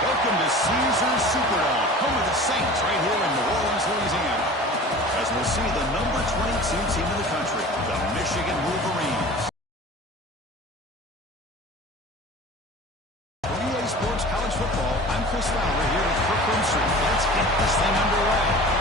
Welcome to Caesars Superdome, home of the Saints, right here in New Orleans, Louisiana. As we'll see the number 22 team in the country, the Michigan Wolverines. For EA Sports College Football, I'm Chris Fowler here with Kirk Herbstreit. Let's get this thing underway.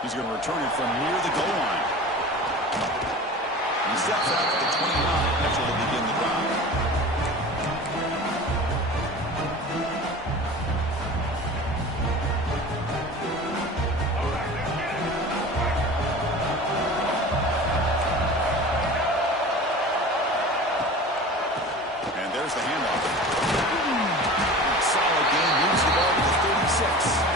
He's going to return it from near the goal line. He steps out at the 29. That's where they begin the drive. And there's the handoff. Solid game, moves the ball to the 36.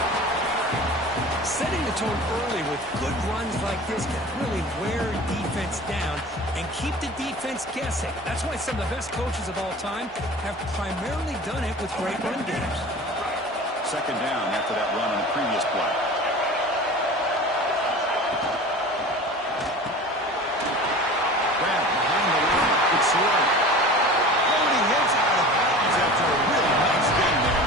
Setting the tone early with good runs like this can really wear defense down and keep the defense guessing. That's why some of the best coaches of all time have primarily done it with great run games. Second down after that run on the previous play. Grab behind the line. It's slow. Oh, and he hits out of bounds after a really nice game there.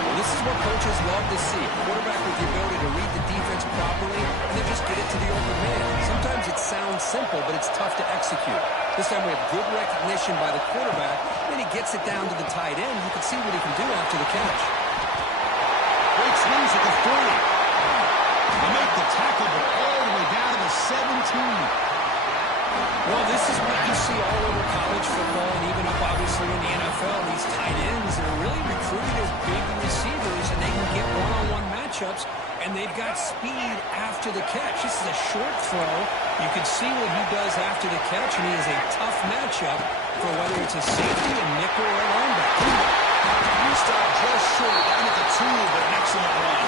Well, this is what coaches love to see. A quarterback with the ability to read the defense properly and then just get it to the open man. Sometimes it sounds simple, but it's tough to execute. This time we have good recognition by the quarterback. Then he gets it down to the tight end. You can see what he can do after the catch. Great swings at the 40. They make the tackle, but all the way down to the 17. Well, this is what you see all over college football and even up, obviously, in the NFL. These tight ends are really recruited as big receivers, and they can get one-on-one matchups and they've got speed after the catch. This is a short throw. You can see what he does after the catch, and he is a tough matchup for whether it's a safety, a nickel, or a linebacker. He stopped just short, down at the 2, but an excellent run.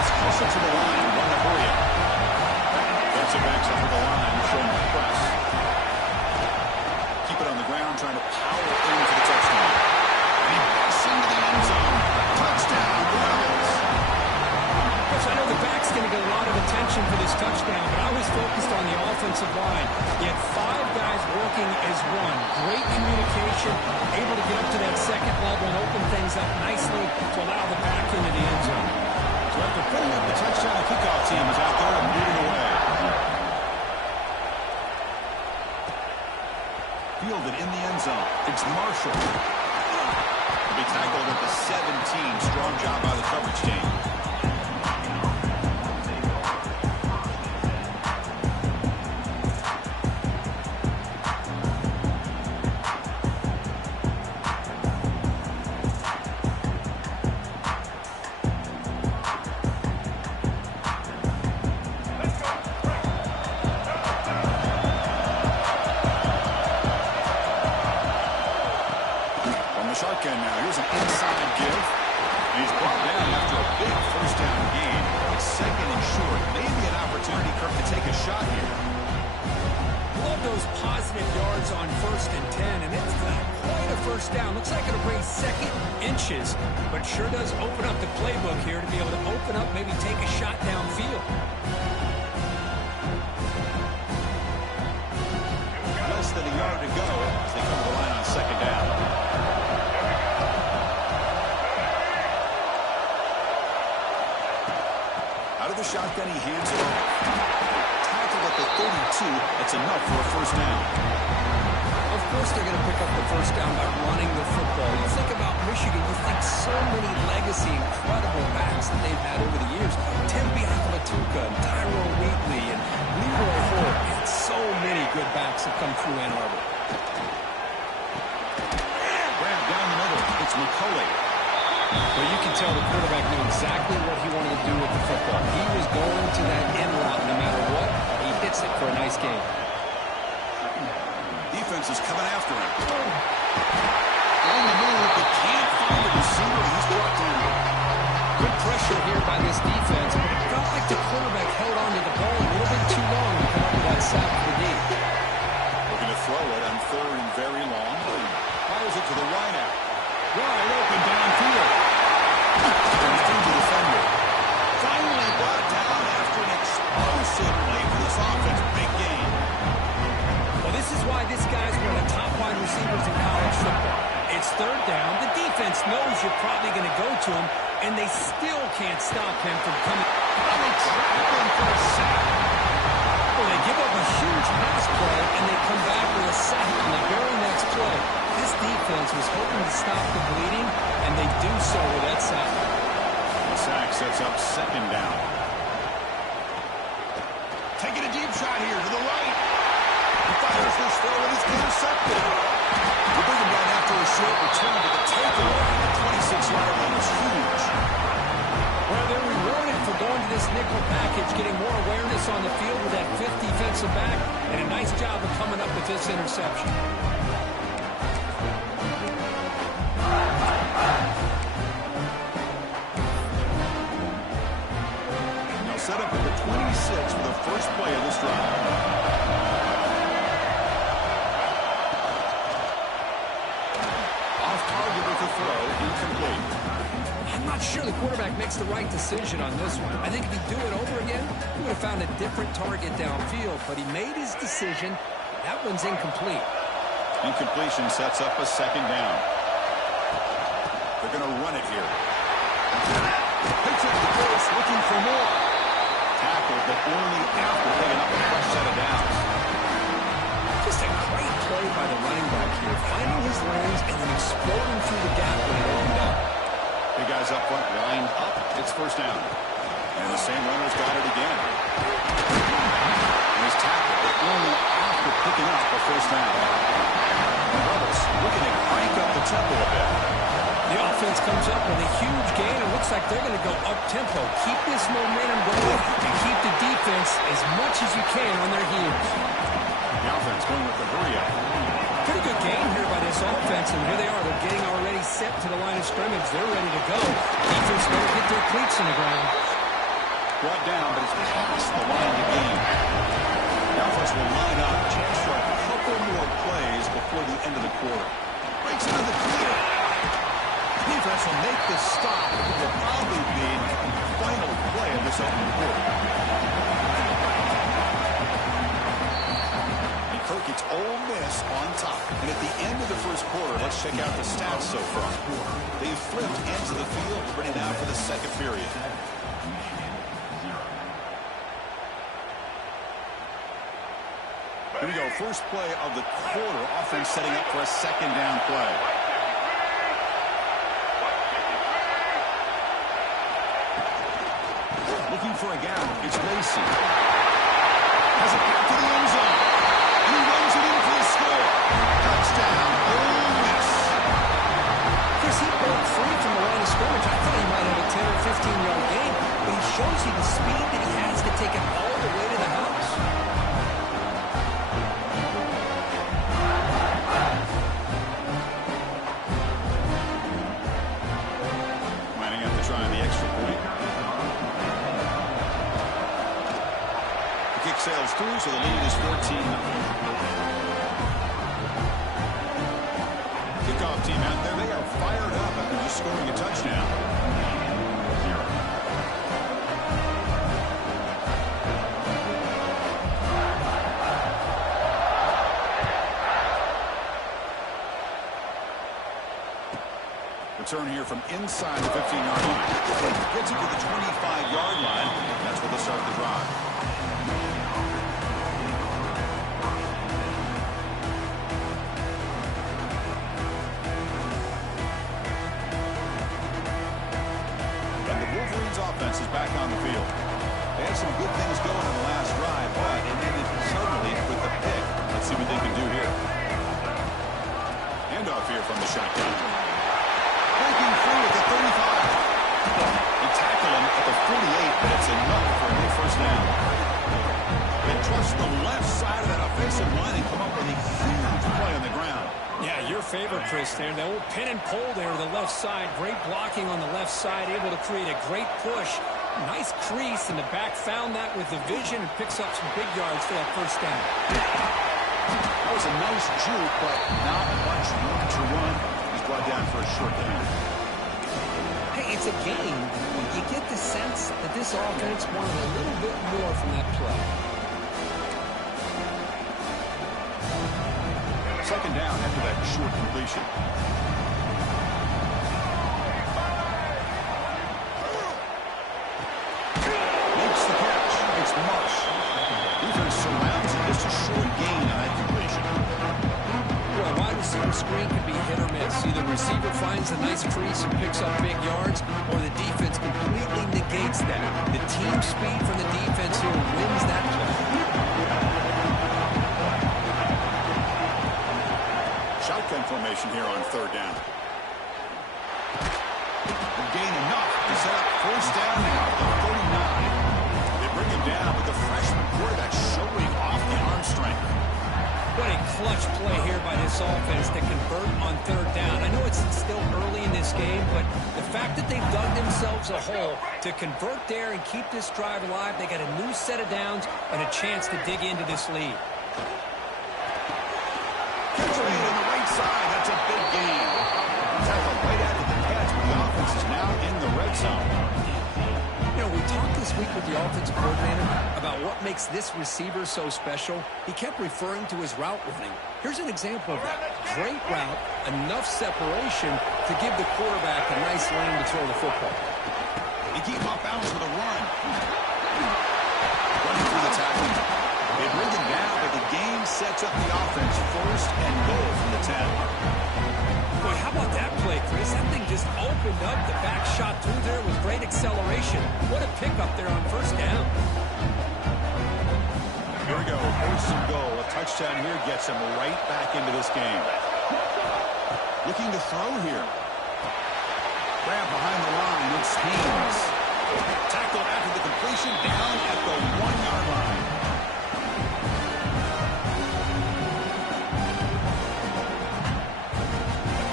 It's closer to the line, run to hurry up. Defensive backs up at the line, showing the press. Keep it on the ground, trying to power in for the touchdown. And he busts into the end zone. Touchdown, Rebels. Coach, I know the back's going to get a lot of attention for this touchdown, but I was focused on the offensive line. You had 5 guys working as one. Great communication, able to get up to that second level and open things up nicely to allow the back into the end zone. So after putting up the touchdown, the kickoff team is out there and moving away. Fielded in the end zone. It's Marshall. He'll be tackled at the 17. Strong job by the coverage team. Shotgun now. Here's an inside give. He's brought down after a big first down gain. It's second and short. Maybe an opportunity, Kirk, to take a shot here. Love those positive yards on 1st and 10, and it's not quite a first down. Looks like it'll bring second inches, but sure does open up the playbook here to be able to open up, maybe take a shot downfield. Less than a yard to go as they come to the line on second down. The shotgun, he hands it off. Tackled at the 32. That's enough for a first down. Of course they're going to pick up the first down by running the football. You think about Michigan, you think so many legacy, incredible backs that they've had over the years. Tim Biakabatuka, Tyrone Wheatley, and Leroy Hoare. And so many good backs have come through Ann Arbor. Grab down the middle. It's McCulley. Well, you can tell the quarterback knew exactly what he wanted to do with the football. He was going to that end route no matter what. He hits it for a nice game. Defense is coming after him. On the move, but can't find the receiver. He's brought down. Good pressure here by this defense, but it felt like the quarterback held on to the ball a little bit too long to come up with that sack for the D. Looking to throw it on 3rd and very long. Fires it to the right out. Wide open downfield. Turns through the defender. Finally brought down after an explosive play for this offense. Big game. Well, this is why this guy's one of the top wide receivers in college football. It's 3rd down. The defense knows you're probably going to go to him, and they still can't stop him from coming. They trap him for a sack. Well, they give up a huge pass play, and they come back with a sack on the very next play. This defense was hoping to stop the bleeding, and they do so with that sack. The sack sets up 2nd down. Taking a deep shot here to the right. He fires this throw, and it's intercepted. They bring him down after a short return, but the takeaway on the 26-yard line is huge. Well, they're rewarded for going to this nickel package, getting more awareness on the field with that 5th defensive back, and a nice job of coming up with this interception. Set up at the 26 for the first play of this drive. Off target with the throw, incomplete. I'm not sure the quarterback makes the right decision on this one. I think if he'd do it over again, he would have found a different target downfield, but he made his decision. That one's incomplete. Incompletion sets up a 2nd down. They're going to run it here. Hits it to the face, looking for more. Tackled, but only after picking up a fresh set of downs. Just a great play by the running back here, finding his lanes and then exploding through the gap when it opened up. Big guys up front, lined up. It's 1st down. And the same runner's got it again. And he's tackled, but only after picking up a 1st down. The Rebels looking to crank up the tempo a bit. The offense comes up with a huge gain. It looks like they're going to go up-tempo. Keep this momentum going and keep the defense as much as you can on their heels. The offense going with the hurry-up. Pretty good game here by this offense, and here they are. They're getting already set to the line of scrimmage. They're ready to go. Defense better get their cleats in the ground. Brought down, but it's past the line to gain. The offense will line up. Chance for a couple more plays before the end of the quarter. Breaks into the clear. Defense will make the stop. It will probably be the final play of this opening quarter. And Kirk, it's Ole Miss on top. And at the end of the first quarter, let's check out the stats so far. They've flipped into the field, ready now for the second period. Here we go, first play of the quarter. Offense setting up for a second down play. Looking for a gap. It's Lacy. Has it back to the end zone. And he runs it in for the score. Touchdown, Ole Miss. Chris, he broke free from the line of scrimmage. I thought he might have a 10 or 15-yard gain, but he shows you the speed that he has to take it all the way to the house. Lining up to try the extra point. The kick sails through, so the lead is 14-0. Kickoff team out there, they are fired up after just scoring a touchdown. Return here from inside the 15-yard line. Gets it to the 25-yard line. That's where they'll start the drive. And the Wolverines offense is back on the field. They had some good things going on the last drive, but it ended suddenly with the pick. Let's see what they can do here. Handoff here from the shotgun. Breaking through at the 35. They tackle him at the 48, but it's enough for a new first down. They trust the left side of that offensive line and come up with a huge play on the ground. Yeah, your favorite, Chris, there. The old pin and pull there to the left side. Great blocking on the left side, able to create a great push. Nice crease, and the back found that with the vision and picks up some big yards for that first down. That was a nice juke, but not much room to run. He's brought down for a short gain. Hey, it's a game. You get the sense that this offense wanted a little bit more from that play. Second down after that short completion. Makes the catch. It's Marsh. Defense surrounds him. Just a short gain on that completion. Well, a wide receiver screen can be hit or miss. Either the receiver finds a nice crease and picks up big yards, or the defense completely negates that. The team speed from the defense here wins that play. Shotgun formation here on third down. A gain enough to set up first down now at the 39. They bring him down, but the freshman quarterback showing off the arm strength. What a clutch play here by this offense to convert on third down. I know it's still early in this game, but the fact that they've dug themselves a hole to convert there and keep this drive alive, they got a new set of downs and a chance to dig into this lead. Catch on the right side. That's a big gain. Tackle right after the catch, but the offense is now in the red zone. You know, we talked this week with the offensive coordinator about what makes this receiver so special. He kept referring to his route running. Here's an example of that. Great route, enough separation to give the quarterback a nice lane to throw the football. They keep off balance with a run. Running through the tackle. They bring him down, but the game sets up the offense first and goal from the 10. Boy, how about that play, Chris? That thing just opened up. The back shot through there with great acceleration. What a pickup there on first down. Here we go. First and goal. A touchdown here gets him right back into this game. Looking to throw here. Grab behind the line. It's Haynes. Tackled after the completion down at the 1-yard line.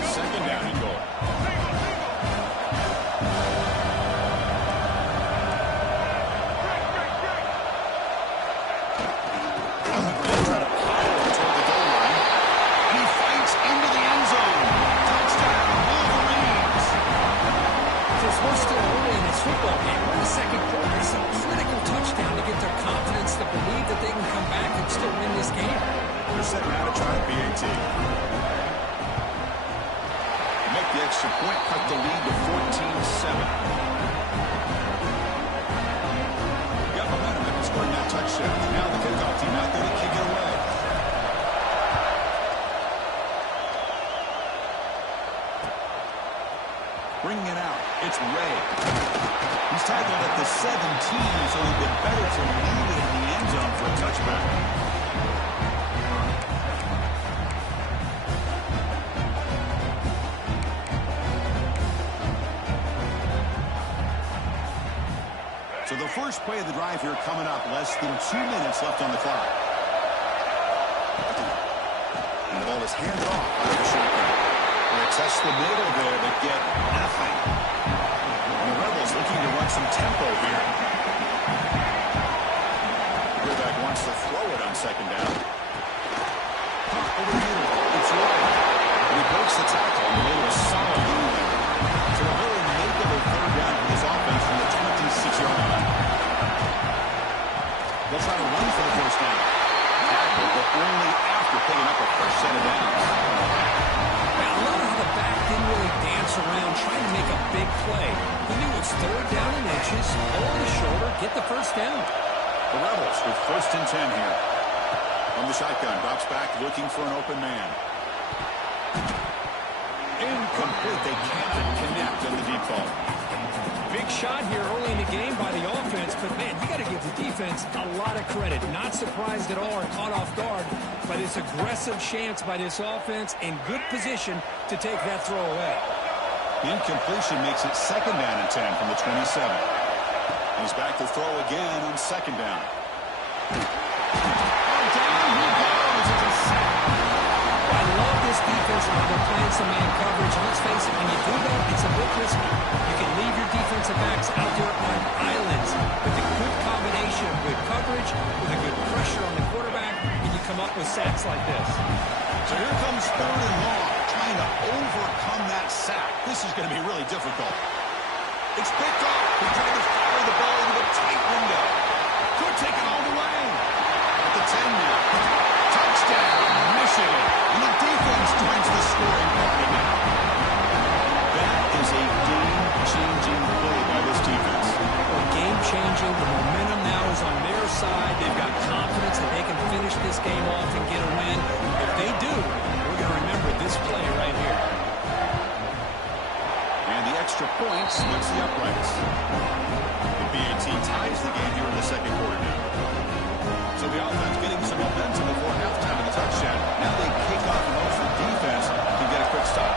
Second down and goal. Try to power toward the goal line. And he fights into the end zone. Touchdown, Wolverines. Since we're still early in this football game, we're in the second quarter. It's a critical touchdown to get their confidence to believe that they can come back and still win this game. They're setting out to try a BAT. Make the extra point, cut the lead to 14-7. Got momentum after scoring that touchdown. Now the kickoff team out there to kick it away. Bringing it out, it's Ray. He's tackled at the 17, so it'd been better to leave it in the end zone for a touchback. So the first play of the drive here coming up, less than 2 minutes left on the clock. And the ball is handed off out of the shotgun. They test the middle there, but get nothing. And the Rebels looking to run some tempo here. Quarterback wants to throw it on second down. Over the middle, it's Roy. And he breaks the tackle and made a solid move there. So a very makeable third down for this offense from the 26-yard line. They'll try to run for the first down. Tackled, but only after picking up a fresh set of downs. I love how the back didn't really dance around trying to make a big play. He knew it's third down in inches, over the shoulder, get the first down. The Rebels with first and 10 here. From the shotgun, drops back looking for an open man. Incomplete. They cannot connect on the deep ball. Big shot here early in the game by the offense, but man, you got to give the defense a lot of credit. Not surprised at all or caught off guard by this aggressive chance by this offense in good position to take that throw away. Incompletion makes it second down and 10 from the 27. He's back to throw again on second down. Down he goes. It's a sack. I love this defense when they're playing some man coverage. Let's face it, when you do that, it's a bit risky. You can leave your defensive backs out there on islands with a good combination of good coverage, with a good pressure on the quarterback, and you come up with sacks like this. So here comes third and long, trying to overcome that sack. This is going to be really difficult. It's picked off. He tried to fire the ball into a tight window. Could take it all the way. At the 10 now. Touchdown, Michigan. And the defense joins the scoring party now. That is a game-changing play by this defense. Well, game-changing. The momentum now is on their side. They've got confidence that they can finish this game off and get a win. If they do, we're going to remember this play right here. And the extra point splits the uprights. The BAT ties the game here in the second quarter now. So the offense getting some momentum before halftime of the touchdown. Now they kick off and hope the defense can get a quick stop.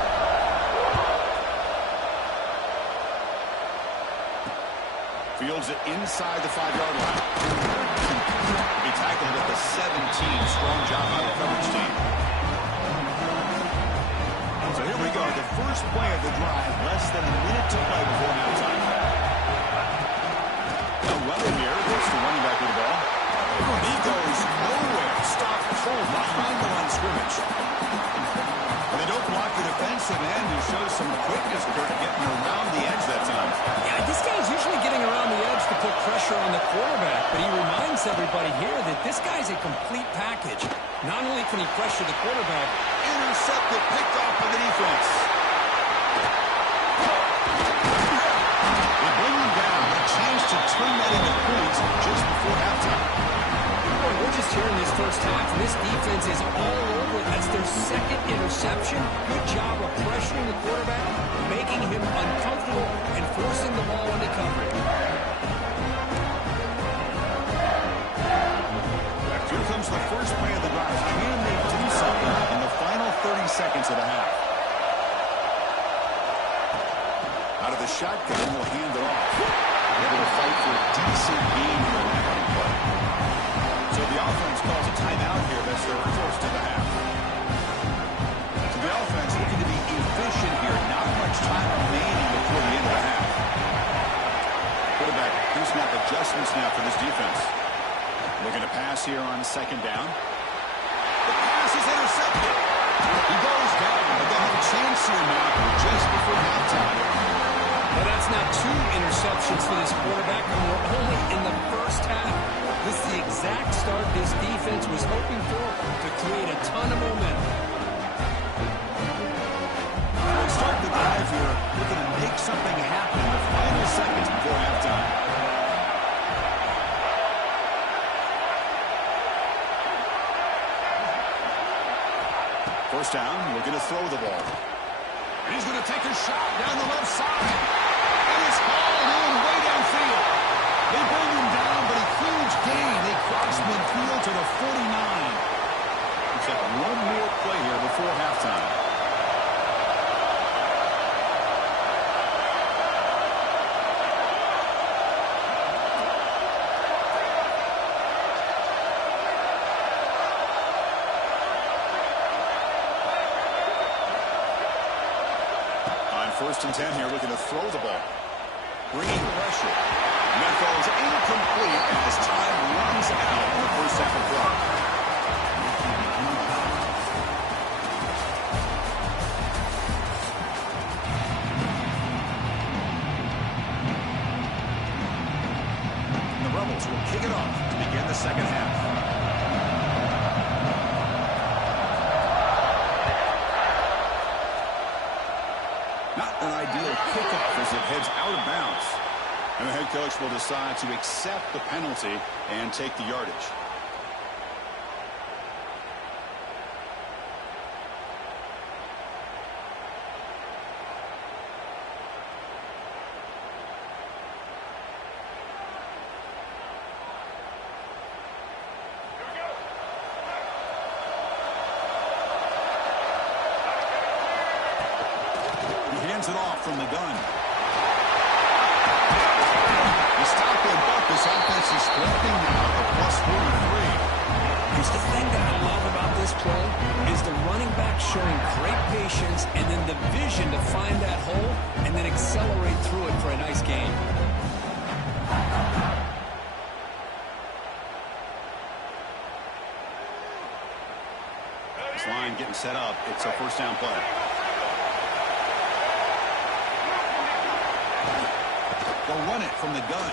Fields it inside the 5-yard line. He'll be tackled at the 17. Strong job by the coverage team. So here we go. The first play of the drive. Less than a minute to play before halftime. Now Weather here gets the running back with the ball. He goes nowhere. Stopped cold behind the line of scrimmage. And they don't block the defensive end, who shows some quickness, Kurt, getting around the edge that time. Yeah, this guy's usually getting around the edge to put pressure on the quarterback, but he reminds everybody here that this guy's a complete package. Not only can he pressure the quarterback, Intercepted, picked off by the defense. They bring him down. A chance to turn that into points just before halftime. Boy, we're just here in this first half, and this defense is all over. That's their second interception. Good job of pressuring the quarterback, making him uncomfortable, and forcing the ball into coverage. Here comes the first play of the drive. Can they do something in the final 30 seconds of the half? Out the shotgun will hand it off. Able to fight for a decent gain here in that running play. So the offense calls a timeout here. That's their first of the half. So the offense looking to be efficient here. Not much time remaining before the end of the half. Quarterback pre-snap adjustments now for this defense. Looking to pass here on second down. The pass is intercepted. He goes down, but they'll have a chance here now just before halftime. Well, that's now 2 interceptions for this quarterback, and we're only in the first half. This is the exact start this defense was hoping for to create a ton of momentum. We'll start the drive here, looking to make something happen in the final seconds before halftime. First down, looking to throw the ball. And he's going to take a shot down the left side. And it's hauled in way downfield. They bring him down, but a huge gain. They cross midfield to the 49. He's got one more play here before halftime. First and 10 here, looking to throw the ball. Bringing pressure. And that ball is incomplete as time runs out in the first half of play. And the Rebels will kick it off to begin the second half. An ideal kickoff as it heads out of bounds. And the head coach will decide to accept the penalty and take the yardage. It off from the gun. The stop and buck, this offense is threatening now to plus 43. Because the thing that I love about this play is the running back showing great patience and then the vision to find that hole and then accelerate through it for a nice gain. This line getting set up. It's a first down play. They'll run it from the gun.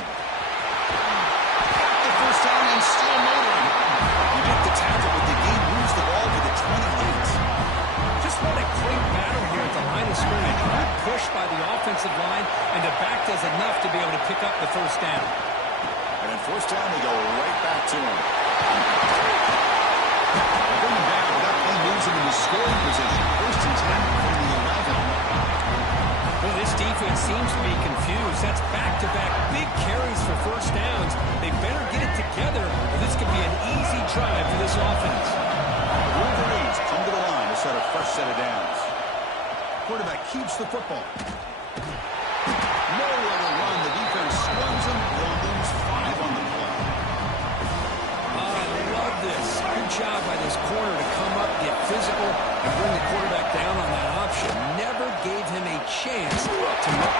The first down and still motoring. You get the tackle, but the game moves the ball to the 28. Just what a great battle here at the line of scrimmage. Good push by the offensive line, and the back does enough to be able to pick up the first down. And then first down, they go right back to him. They bring him down, but that play moves him into scoring position. First and 10 from the 11. Well, this defense seems to be confused. That's back-to-back big carries for first downs. They better get it together, or this could be an easy drive for this offense. The Wolverines come to the line to set a fresh set of downs. Quarterback keeps the football. Nowhere to run. The defense scrums him. They'll lose 5 on the play. I love this. Good job by this corner to come up, get physical, and bring the quarterback down on that option. Never gave him a chance to make.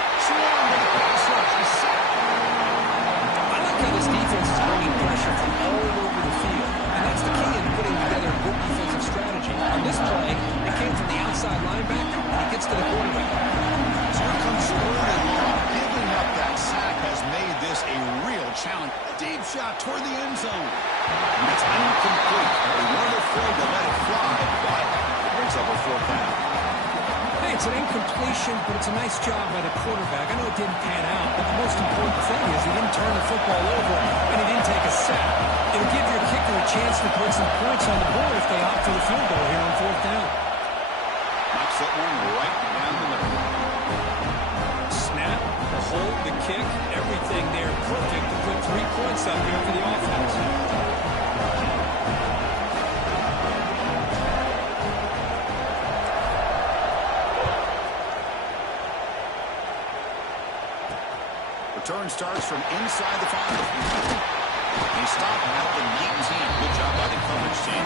I like how this defense is bringing pressure from all over the field, and that's the key in putting together a good defensive strategy. On this play, it came from the outside linebacker, and he gets to the quarterback. So here comes Jordan Love. Giving up that sack has made this a real challenge. A deep shot toward the end zone. And it's incomplete. They weren't afraid to let it fly, but it brings up a 4th down. Hey, it's an incompletion, but it's a nice job by the quarterback. I know it didn't pan out, but the most important thing is he didn't turn the football over and he didn't take a sack. It'll give your kicker a chance to put some points on the board if they opt for the field goal here on 4th down. Knocks that one right down the middle. Snap, the hold, the kick, everything there perfect to put 3 points up here for the offense. Return starts from inside the 5. He stopped at the 19. Good job by the coverage team.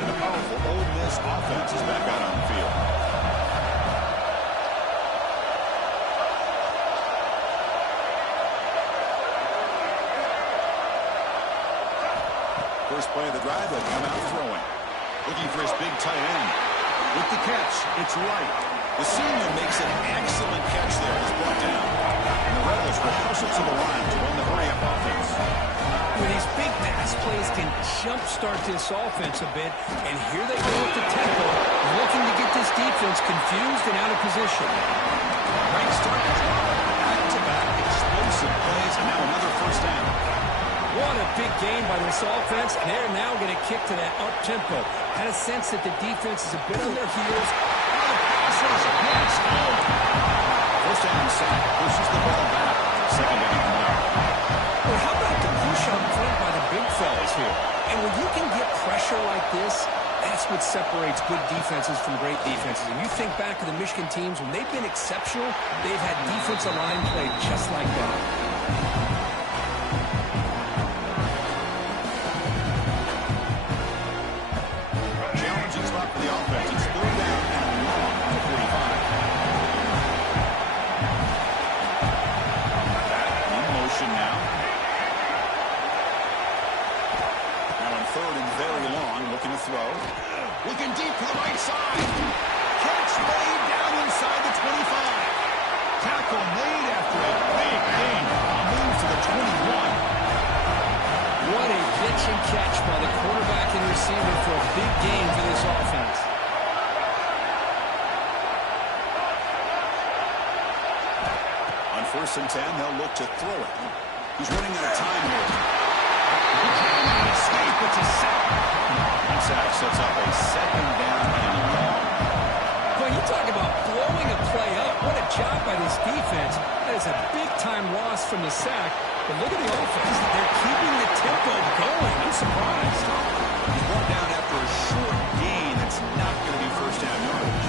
And the powerful Ole Miss offense is back out on the field. First play of the drive, they'll come out throwing. Looking for his big tight end. With the catch, it's Wright. The senior makes an excellent catch there. It's brought down. And the Rebels will hustle to the line to run the hurry-up offense. With these big pass plays can jumpstart this offense a bit. And here they go with the tempo, looking to get this defense confused and out of position. Great start to drive. Back-to-back explosive plays, and now another first down. What a big game by this offense, and they're now going to kick to that up-tempo. Had a sense that the defense is a bit on their heels. First down sack, pushes the ball back. Second down and 1. Well, how about the push up front by the big fellas here? And when you can get pressure like this, that's what separates good defenses from great defenses. And you think back to the Michigan teams, when they've been exceptional, they've had defensive line play just like that. For the offense, it's 3rd down and long to 45. Back in motion now. Now on 3rd and very long, looking to throw. Looking deep to the right side. Catch made down inside the 25. Tackle made after a big gain. Move to the 21. What a pitch and catch by the quarterback and receiver for a big game for this offense. On 1st and 10, they'll look to throw it. He's running out of time here. Escape, it's a sack. That sack sets up a 2nd down and long. Well, you talk about blowing a play up. What a job by this defense. That is a big-time loss from the sack. But look at the offense. They're keeping the tempo going. I'm surprised. He's brought down after a short gain. That's not going to be first down yardage.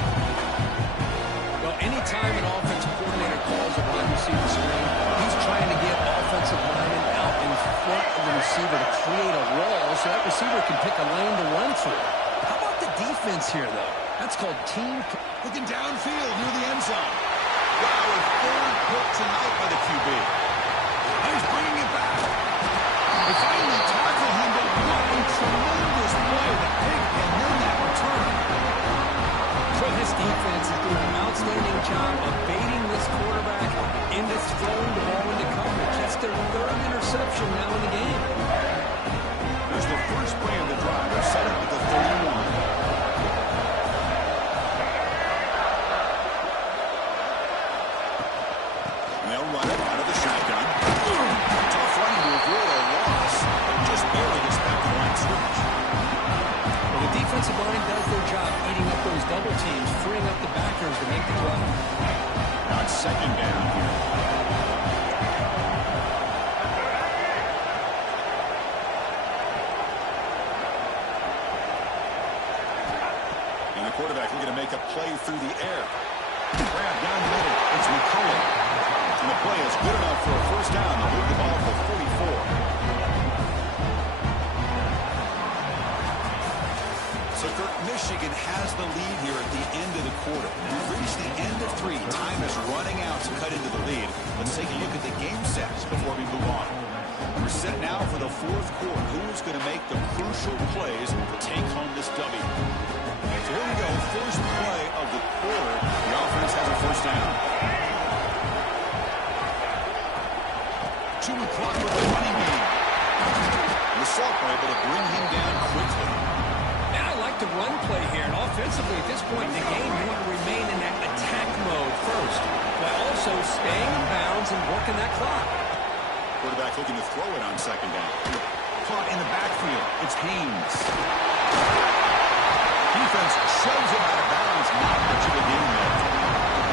Well, anytime an offensive coordinator calls a wide receiver screen, he's trying to get offensive linemen out in front of the receiver to create a wall so that receiver can pick a lane to run through. How about the defense here, though? That's called team. Looking downfield near the end zone. Wow, a 3rd pick tonight by the QB. He's bringing it back. They finally tackle him, but what a tremendous play. The pick and then that return. So this defense is doing an outstanding job of baiting this quarterback into throwing the ball into coverage. That's their 3rd interception now in the game. There's the first play of the drive. They're set up at the 31. They'll run it out of the shotgun. Tough running move, really a loss. Just barely gets back to the line scrimmage. Well, the defensive line does their job eating up those double teams, freeing up the backers to make the play. Now it's 2nd down here. And the quarterback looking to make a play through the air. Grab down the middle. It's McCullough. And the play is good enough for a first down. They'll move the ball for 44. So, Kirk, Michigan has the lead here at the end of the quarter. We've reached the end of 3. Time is running out to cut into the lead. Let's take a look at the game sets before we move on. We're set now for the 4th quarter. Who's going to make the crucial plays to take home this W? So here we go. First play of the quarter. The offense has a first down. 2 o'clock with the running game. The Salk were able to bring him down quickly. And I like the run play here. And offensively, at this point in the game, you want to remain in that attack mode first, while also staying in bounds and working that clock. Quarterback looking to throw it on 2nd down. Caught in the backfield. It's Haynes. Defense shoves it out of bounds. Not much of a game there.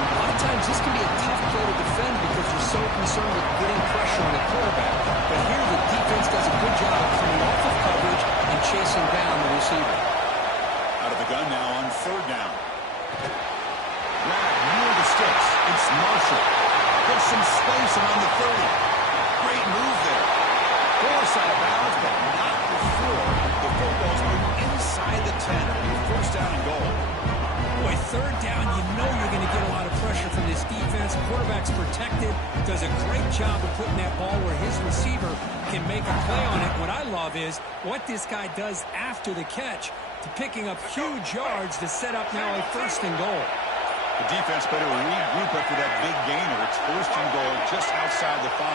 A lot of times this can be a tough play to defend because you're so concerned with getting pressure on the quarterback. But here the defense does a good job of coming off of coverage and chasing down the receiver. far side of bounds, but not before the football's moved inside the 10. It'll be first down and goal. Boy, third down, you know you're going to get a lot of pressure from this defense. Quarterback's protected, does a great job of putting that ball where his receiver can make a play on it. What I love is what this guy does after the catch to picking up huge yards to set up now a first and goal. The defense better regroup after that big gainer. It's first and goal just outside the 5.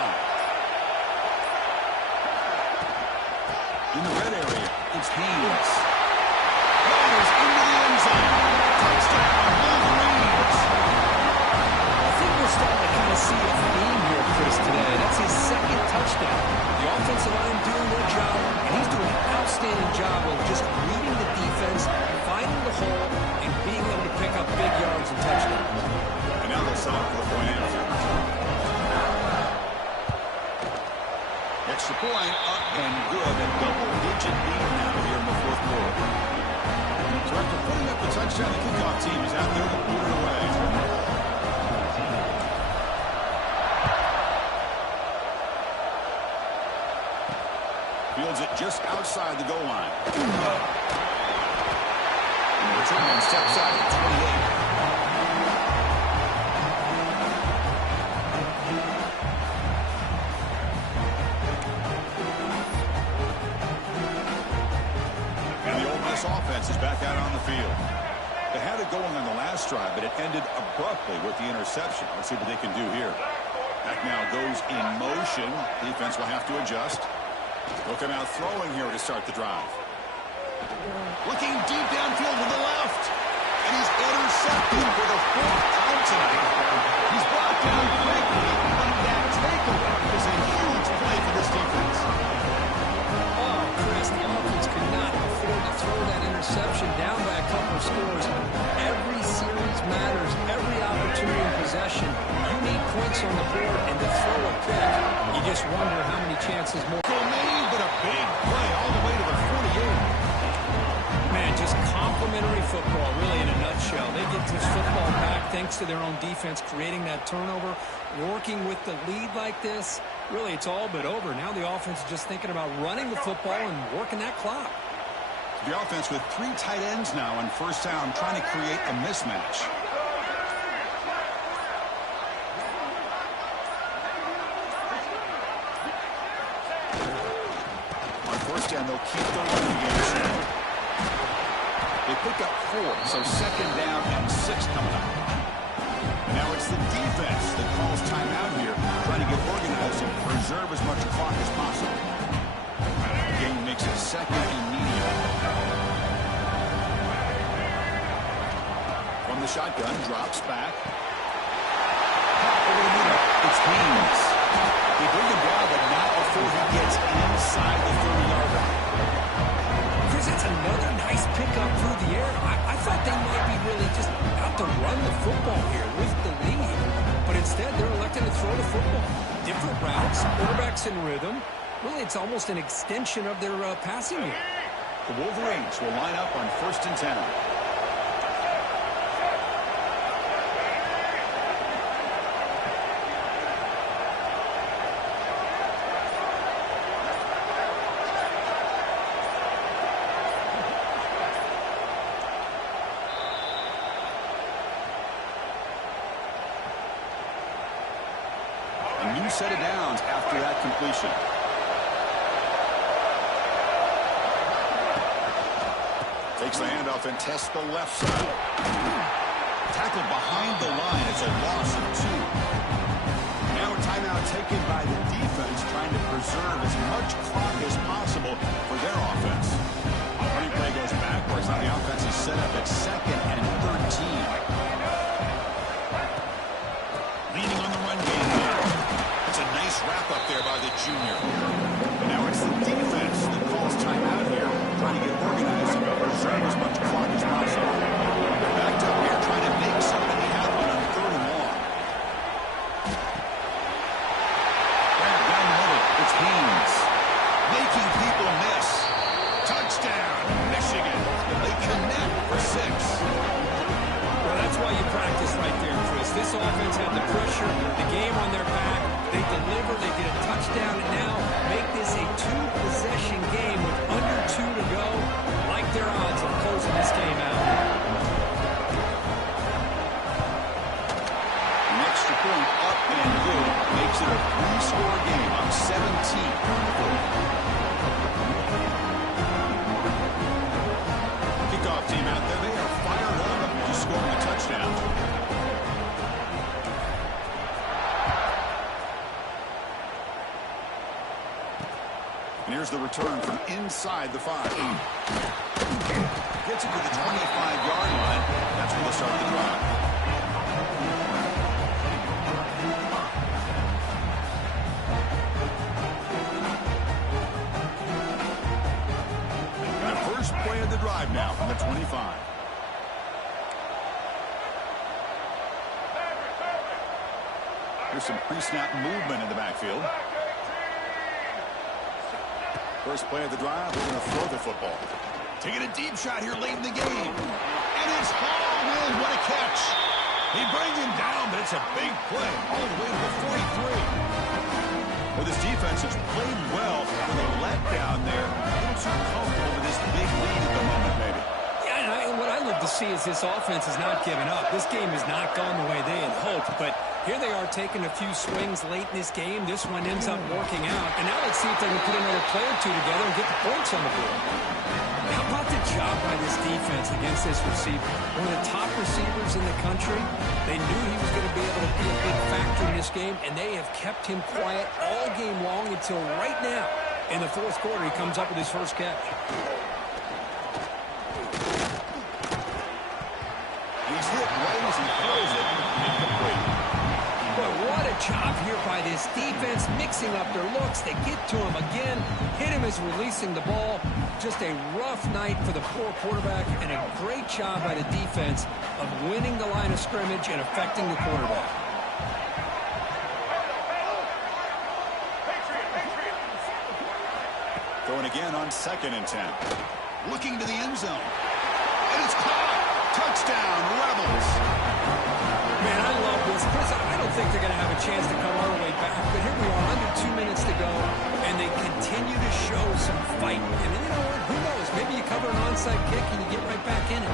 In the red area, it's Haynes. Fires into the end zone. Touchdown, Wolverines. I think we're starting to kind of see a theme here, Chris, today. That's his second touchdown. The offensive line doing their job, and he's doing an outstanding job of just reading the defense, finding the hole, and being able to pick up big yards and touchdowns. And now they'll set up for the point after. Extra point, up and good. A double-digit lead now here in the fourth quarter. So after putting up the touchdown, the kickoff team is out there to put it away. Fields it just outside the goal line. And the return man steps out at 28. Offense is back out on the field. They had it going on the last drive, but it ended abruptly with the interception. Let's see what they can do here. Back now goes in motion. Defense will have to adjust. They'll come out throwing here to start the drive. Looking deep downfield to the left. And he's intercepted for the fourth time tonight. He's brought down quickly, but that takeaway is a huge play for this defense. Oh, Chris, the offense could not afford to throw that interception down by a couple of scores. Every series matters. Every opportunity in possession. You need points on the board, and to throw a pick, you just wonder how many chances more. Made, but a big play all the way to the 48. Man, just complimentary football, really, in a nutshell. They get this football back thanks to their own defense, creating that turnover, working with the lead like this. Really, it's all but over. Now the offense is just thinking about running the football and working that clock. The offense with 3 tight ends now on first down, trying to create a mismatch. On first down, they'll keep the running game. They pick up 4, so second down and 6 coming up. And now it's the defense that calls timeout here, trying to get organized and preserve as much clock as possible. The game makes it second and medium. From the shotgun, drops back. Over the middle, it's Haynes. They bring him down, but not before he gets inside the 30-yard line. Chris, it's another nice pickup through the air. I thought they might be really just out to run the football here with the lead. But instead, they're electing to throw the football. Different routes, quarterbacks in rhythm. Really, it's almost an extension of their passing game. The Wolverines will line up on first and 10. A new set of downs after that completion. Takes the handoff and tests the left side. Tackled behind the line. It's a loss of 2. Now a timeout taken by the defense, trying to preserve as much clock as possible for their offense. The running play goes backwards. Now the offense is set up at second and 13. Leaning on the run game there. It's a nice wrap up there by the junior. And now it's the defense that calls timeout here, trying to get organized and preserve as much clock as possible. They're backed up here, trying to make something happen on 3rd and long. Right down the middle, it's Haynes. Making people miss. Touchdown, Michigan. They connect for 6. Well, that's why you practice right there, Chris. This offense had the pressure, the game on their back. They deliver, they get a touchdown, and now make this a 2 And here's the return from inside the 5. Gets it to the 25-yard line. That's where they'll start the drive. And the first play of the drive now from the 25. Here's some pre-snap movement in the backfield. First play of the drive, we're going to throw the football. Taking a deep shot here late in the game. And it's Hall. What a catch. He brings him down, but it's a big play all the way to the 43. Well, this defense has played well with a letdown there. A little too comfortable with this big lead at the moment, maybe. Yeah, and what I love to see is this offense has not given up. This game has not gone the way they had hoped, but here they are taking a few swings late in this game. This one ends up working out. And now let's see if they can put another play or two together and get the points on the board. How about the job by this defense against this receiver? One of the top receivers in the country. They knew he was going to be able to be a big factor in this game, and they have kept him quiet all game long until right now. In the fourth quarter, he comes up with his first catch. He's hit right as he throws it. Incomplete. But what a job here by this defense, mixing up their looks. They get to him again. Hit him as releasing the ball. Just a rough night for the poor quarterback, and a great job by the defense of winning the line of scrimmage and affecting the quarterback. Going again on 2nd and 10. Looking to the end zone. And it's caught. Touchdown, Rebels. Man, I love this. Chris, I don't think they're going to have a chance to come all the way back, but here we are, under 2 minutes to go, and they continue to show some fight. And you know what? Who knows? Maybe you cover an onside kick and you get right back in it.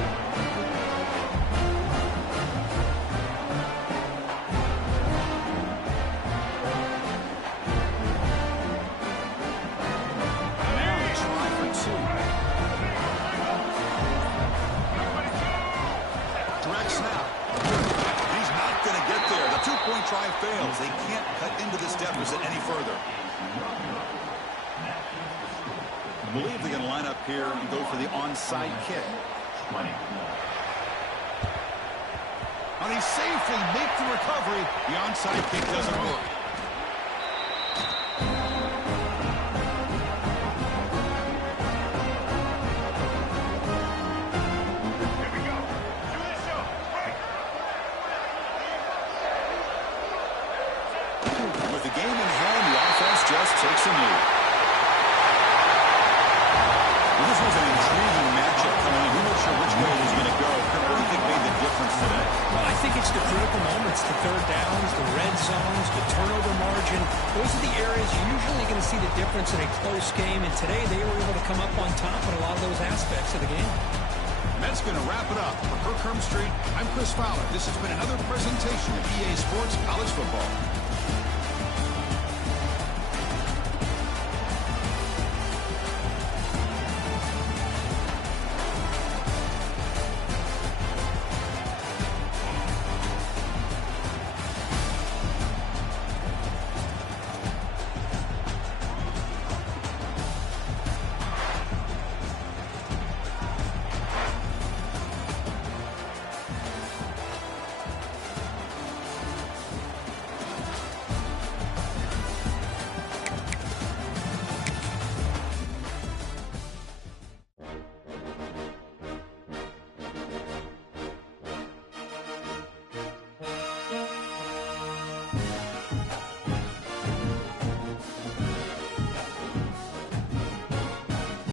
Try fails. They can't cut into this deficit any further. I believe they're going to line up here and go for the onside kick. And he safely makes the recovery. The onside kick doesn't work. Takes a lead. Well, this was an intriguing matchup coming in. We're not sure which way it was going to go. What do you think made the difference today? Well, I think it's the critical moments, the third downs, the red zones, the turnover margin. Those are the areas you're usually going to see the difference in a close game, and today they were able to come up on top in a lot of those aspects of the game. And that's going to wrap it up. For Kirk Street, I'm Chris Fowler. This has been another presentation of EA Sports College Football.